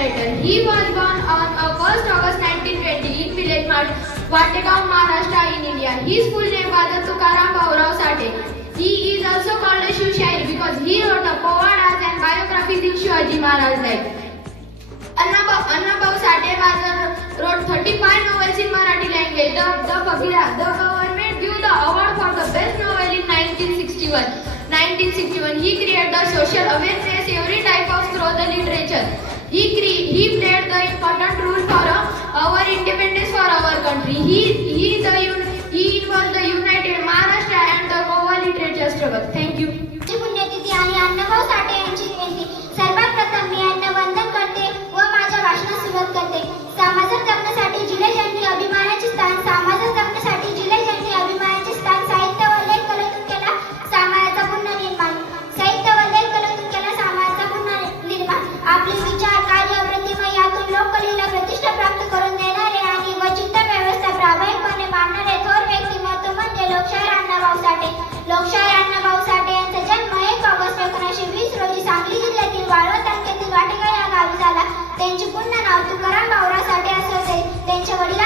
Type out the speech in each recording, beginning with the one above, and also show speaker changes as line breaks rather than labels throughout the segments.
writer. He was born on uh, 1st August 1920 in village Mart, Vategaon, Maharashtra in India. His full name was Tukaram Bhaurao Sate. He is also called a Shiv Shairi because he wrote a poems and biographies in Shivaji Maharaj life. annabhav Sate was uh, wrote 35 novels in Marathi language. The, the, Babila- the government gave the award for the best novel in 1961. 1961, he created the social awareness, every type of through the literature. He cre- he played the important role for uh, our independence for our country. He he the un- he involved the united Maharashtra and the Goa literature struggle. Thank you.
पुण्यतिथी आणि अण्णाभाऊ साठे यांची जयंती सर्वात प्रथम मी यांना वंदन करते व माझ्या भाषणास सुरुवात करते समाजात जगण्यासाठी जिल्हे त्यांच्या वडील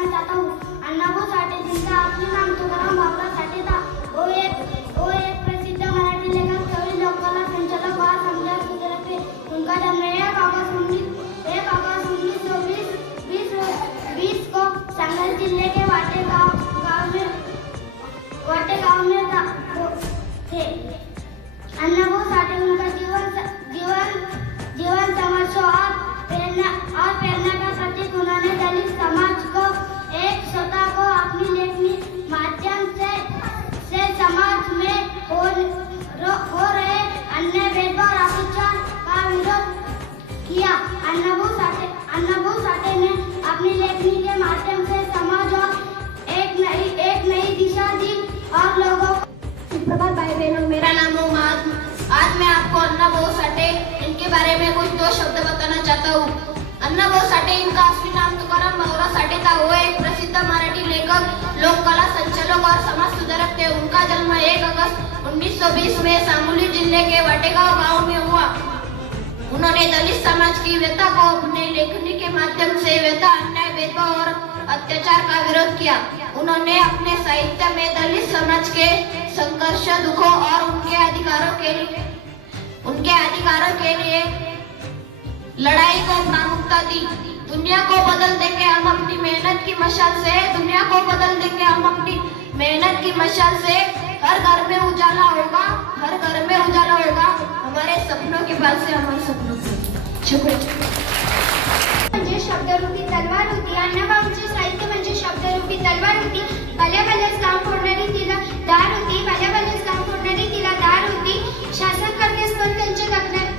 बताना चाहता हूँ। अन्ना बाबू साठे जिनका असली नाम तुकाराम बाबूराव साठे था वो एक वो एक अपनी लेखनी के माध्यम से समाज और एक नई एक नई दिशा दी। और लोगों
सुप्रभात, भाई बहनों, मेरा नाम है उमाद आज मैं आपको अन्ना बहु साठे इनके बारे में कुछ दो शब्द बताना चाहता हूँ। अन्ना बहु साठे इनका असली नाम तुकाराम भाऊराव साठे था वो एक प्रसिद्ध मराठी लेखक लोक कला संचालक और समाज सुधारक थे। उनका जन्म 1 अगस्त 1920 में सांगली ज़िले के वाटेगांव गाँव में हुआ। उन्होंने दलित समाज की व्यथा को अपने लेखनी के माध्यम से व्यथा भेदभाव और अत्याचार का विरोध किया। उन्होंने अपने साहित्य में दलित समाज के संघर्ष, दुखों और उनके अधिकारों के लिए उनके अधिकारों के लिए लड़ाई को प्रामुख्यता दी। दुनिया को बदल देंगे हम अपनी मेहनत की मशाल से। दुनिया को बदल देंगे हम अपनी मेहनत की मशाल से। हर घर में उजाला होगा, हर घर में उजाला होगा। हमारे सपनों के बाद से हमारे सपनों को शुक्रिया।
म्हणजे शब्दरूपी तलवार होती. अण्णाभाऊंचे साहित्य म्हणजे शब्दरूपी तलवार होती. भल्या भल्याच काम फोडणारी तिला दार होती. भल्या भल्याच काम फोडणारी तिला दार होती. शासन करतेस पण त्यांचे लग्नात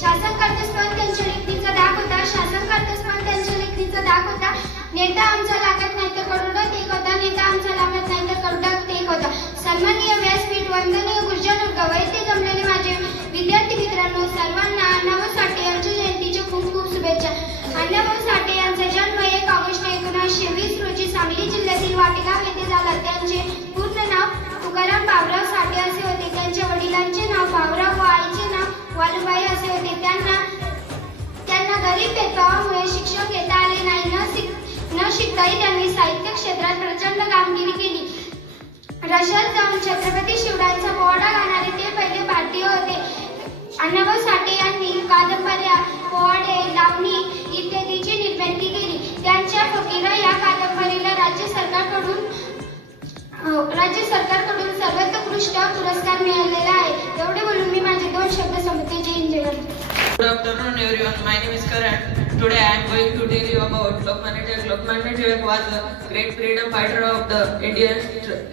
शासन करतेस पण त्यांच्या लेखणीचा दाग होता. शासन करतेस पण त्यांच्या लेखणीचा दाग होता. नेता आमचा एकोणीसशे वीस रोजी सांगली जिल्ह्यातील वाटेगाव येथे झाला. त्यांचे पूर्ण नाव तुकाराम बाबराव साठे असे होते. त्यांच्या वडिलांचे नाव बाबराव व आईचे नाव वालुबाई असे होते. त्यांना त्यांना गरीब भेदभावामुळे शिक्षण घेता आले नाही. न शिक न शिकताही त्यांनी साहित्य क्षेत्रात प्रचंड कामगिरी केली. रशियात जाऊन छत्रपती शिवरायांचा पोवाडा गाणारे ते पहिले भारतीय होते. अण्णाभाऊ साठे यांनी कादंबऱ्या पोवाडा
Lokmanya Tilak. Lokmanya Tilak was a great freedom fighter of the Indian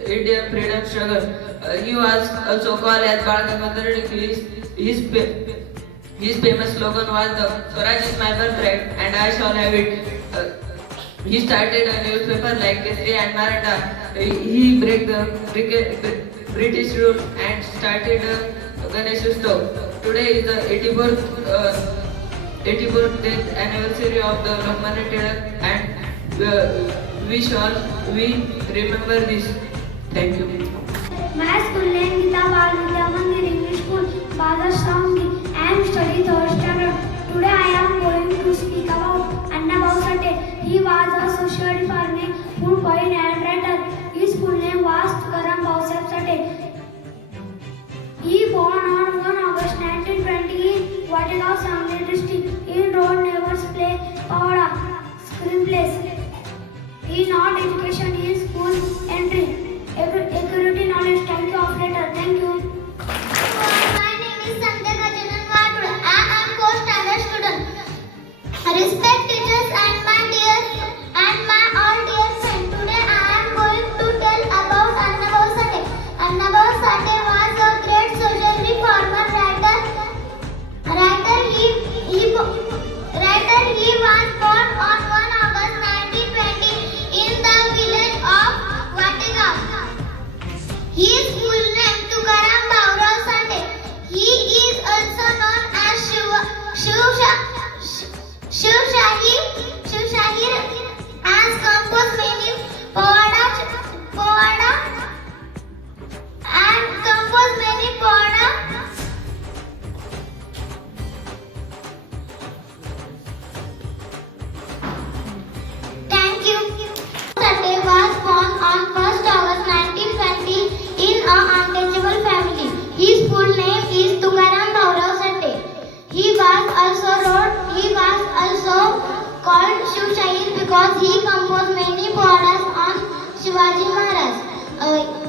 Indian freedom struggle. Uh, he was also called as Bal Gangadhar His, his, his famous slogan was the Swaraj is my birthright and I shall have it. Uh, he started a newspaper like Kesari and Maratha. He break the Brit- British rule and started a Ganesh Utsav. Today is the 84th, uh, 84th death anniversary of the Lokmanya Tilak and we shall we remember this. Thank you.
My school name Gita Bal Vidya Mandir English School, Father Sanghi. I am studying third standard. Today I am going to speak about Anna Sate. He was a social reformer, full poet and writer. His full name was Karam Bausap Sate. He born on 1 August 1920 in Wategaon, Sangli district. in road Nevers play Pavada screenplays. He not education in school entry. Security knowledge. Thank you, operator. Thank you. suppose when you called Shiv Shahir because he composed many poems on Shivaji Maharaj. Uh,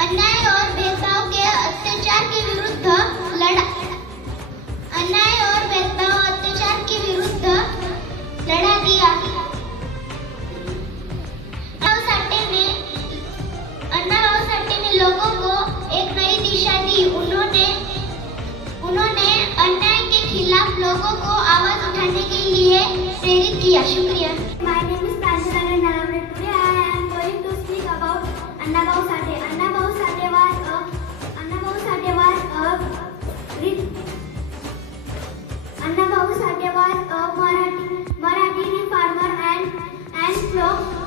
अन्याय और भेदभाव के अत्याचार के विरुद्ध लड़ा अन्याय और भेदभाव अत्याचार के विरुद्ध लड़ा दिया। अन्ना साठे साठे ने लोगों को एक नई दिशा दी। उन्होंने उन्होंने अन्याय के खिलाफ लोगों को आवाज उठाने के लिए प्रेरित किया। शुक्रिया। Sate was a Marathi Marathi farmer and and folk